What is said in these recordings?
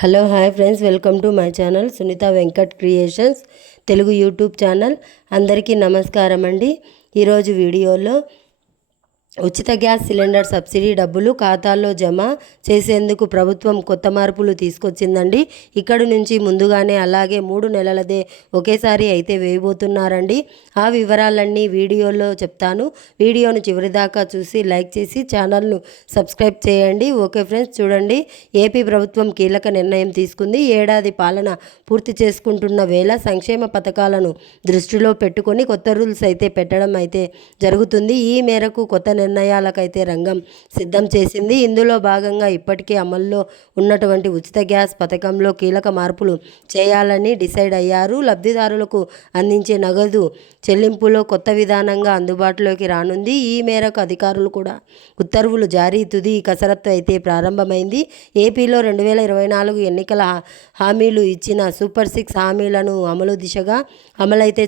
Hello hi friends, welcome to my channel Sunitha Venkat creations Telugu YouTube channel. అందరికీ నమస్కారం అండి. ఈరోజు వీడియోలో ఉచిత గ్యాస్ సిలిండర్ సబ్సిడీ డబ్బులు ఖాతాల్లో జమ చేసేందుకు ప్రభుత్వం కొత్త మార్పులు తీసుకొచ్చిందండి. ఇక్కడి నుంచి ముందుగానే అలాగే 3 నెలలదే ఒకేసారి అయితే వేయబోతున్నారండి. ఆ వివరాలన్నీ వీడియోలో చెప్తాను. వీడియోను చివరిదాకా చూసి లైక్ చేసి ఛానల్ను సబ్స్క్రైబ్ చేయండి. ఓకే ఫ్రెండ్స్, చూడండి. ఏపీ ప్రభుత్వం కీలక నిర్ణయం తీసుకుంది. ఏడాది పాలన పూర్తి చేసుకుంటున్న వేళ సంక్షేమ పథకాలను దృష్టిలో పెట్టుకొని కొత్త రూల్స్ అయితే పెట్టడం అయితే జరుగుతుంది. ఈ మేరకు కొత్త నిర్ణయాలకైతే రంగం సిద్ధం చేసింది. ఇందులో భాగంగా ఇప్పటికే అమల్లో ఉన్నటువంటి ఉచిత గ్యాస్ పథకంలో కీలక మార్పులు చేయాలని డిసైడ్ అయ్యారు. లబ్ధిదారులకు అందించే నగదు చెల్లింపులో కొత్త విధానంగా అందుబాటులోకి రానుంది. ఈ మేరకు అధికారులు కూడా ఉత్తర్వులు జారీ తుది కసరత్తు అయితే ప్రారంభమైంది. ఏపీలో 2024 ఎన్నికల హామీలు ఇచ్చిన సూపర్ 6 హామీలను అమలు దిశగా అమలైతే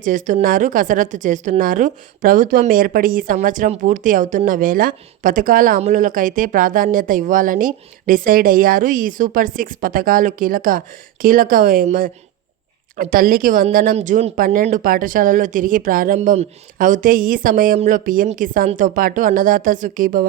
కసరత్తు చేస్తున్నారు. ప్రభుత్వం ఏర్పడి ఈ సంవత్సరం పూర్తి అవుతున్న వేళ పథకాల అమలులకైతే ప్రాధాన్యత ఇవ్వాలని డిసైడ్ అయ్యారు. ఈ సూపర్ 6 పథకాలు కీలక తల్లికి వందనం జూన్ 12 పాఠశాలలో తిరిగి ప్రారంభం అవుతే ఈ సమయంలో పీఎం కిసాన్తో పాటు అన్నదాత సుఖీభవ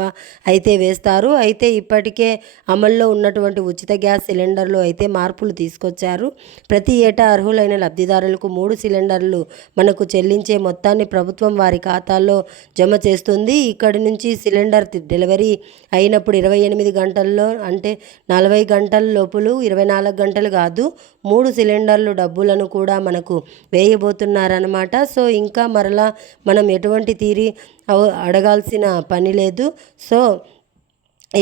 అయితే వేస్తారు. అయితే ఇప్పటికే అమల్లో ఉన్నటువంటి ఉచిత గ్యాస్ సిలిండర్లు అయితే మార్పులు తీసుకొచ్చారు. ప్రతి ఏటా అర్హులైన లబ్ధిదారులకు 3 సిలిండర్లు మనకు చెల్లించే మొత్తాన్ని ప్రభుత్వం వారి ఖాతాల్లో జమ చేస్తుంది. ఇక్కడి నుంచి సిలిండర్ డెలివరీ అయినప్పుడు 28 గంటల్లో అంటే 40 గంటల లోపులు 24 గంటలు కాదు 3 సిలిండర్లు డబ్బులను కూడా మనకు వేయబోతున్నారనమాట. సో ఇంకా మరలా మనం ఎటువంటి అడగాల్సిన పని లేదు. సో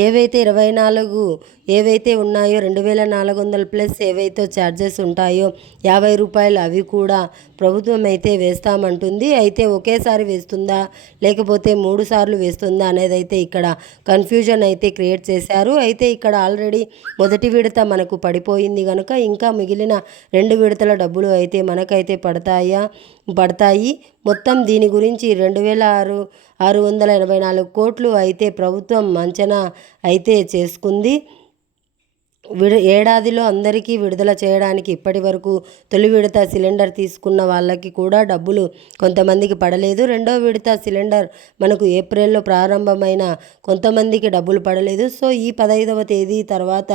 ఏవైతే 24 ఏవైతే ఉన్నాయో 2400 ప్లస్ ఏవైతే ఛార్జెస్ ఉంటాయో ₹50 అవి కూడా ప్రభుత్వం అయితే వేస్తామంటుంది. అయితే ఒకేసారి వేస్తుందా లేకపోతే 3 సార్లు వేస్తుందా అనేది అయితే ఇక్కడ కన్ఫ్యూజన్ అయితే క్రియేట్ చేశారు. అయితే ఇక్కడ ఆల్రెడీ మొదటి విడత మనకు పడిపోయింది కనుక ఇంకా మిగిలిన 2 విడతల డబ్బులు అయితే మనకైతే పడతాయి. మొత్తం దీని గురించి 2684 కోట్లు అయితే ప్రభుత్వం అంచనా అయితే చేసుకుంది. ఏడాదిలో అందరికీ విడుదల చేయడానికి ఇప్పటి వరకు తొలి విడత సిలిండర్ తీసుకున్న వాళ్ళకి కూడా డబ్బులు కొంతమందికి పడలేదు. రెండో విడత సిలిండర్ మనకు ఏప్రిల్లో ప్రారంభమైన కొంతమందికి డబ్బులు పడలేదు. సో ఈ 15వ తేదీ తర్వాత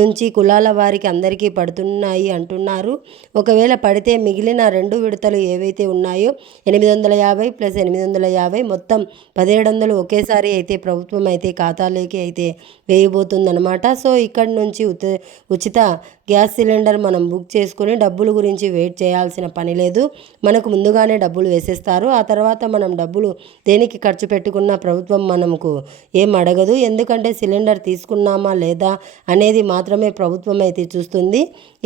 నుంచి కులాల వారికి అందరికీ పడుతున్నాయి అంటున్నారు. ఒకవేళ పడితే మిగిలిన 2 విడతలు ఏవైతే ఉన్నాయో 850 ప్లస్ 850 మొత్తం 1700 ఒకేసారి అయితే ప్రభుత్వం అయితే ఖాతాలోకి అయితే వేయబోతుందన్నమాట. సో ఇక్కడి నుంచి ఉచిత గ్యాస్ సిలిండర్ మనం బుక్ చేసుకొని డబ్బుల గురించి వెయిట్ చేయాల్సిన పని లేదు. మనకు ముందుగానే డబ్బులు వేసేస్తారు. ఆ తర్వాత మనం డబ్బులు దేనికి ఖర్చు పెట్టుకున్నా ప్రభుత్వం మనకు ఏం అడగదు. ఎందుకంటే సిలిండర్ తీసుకున్నామా లేదా అనేది మాత్రమే ప్రభుత్వం అయితే చూస్తుంది.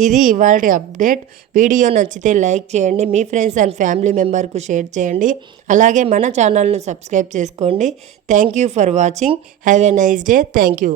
ఇది ఇవాల్టి అప్డేట్. వీడియో నచ్చితే లైక్ చేయండి, మీ ఫ్రెండ్స్ అండ్ ఫ్యామిలీ మెంబర్కు షేర్ చేయండి. అలాగే మన ఛానల్ను సబ్స్క్రైబ్ చేసుకోండి. Thank you for watching. Have a nice day. Thank you.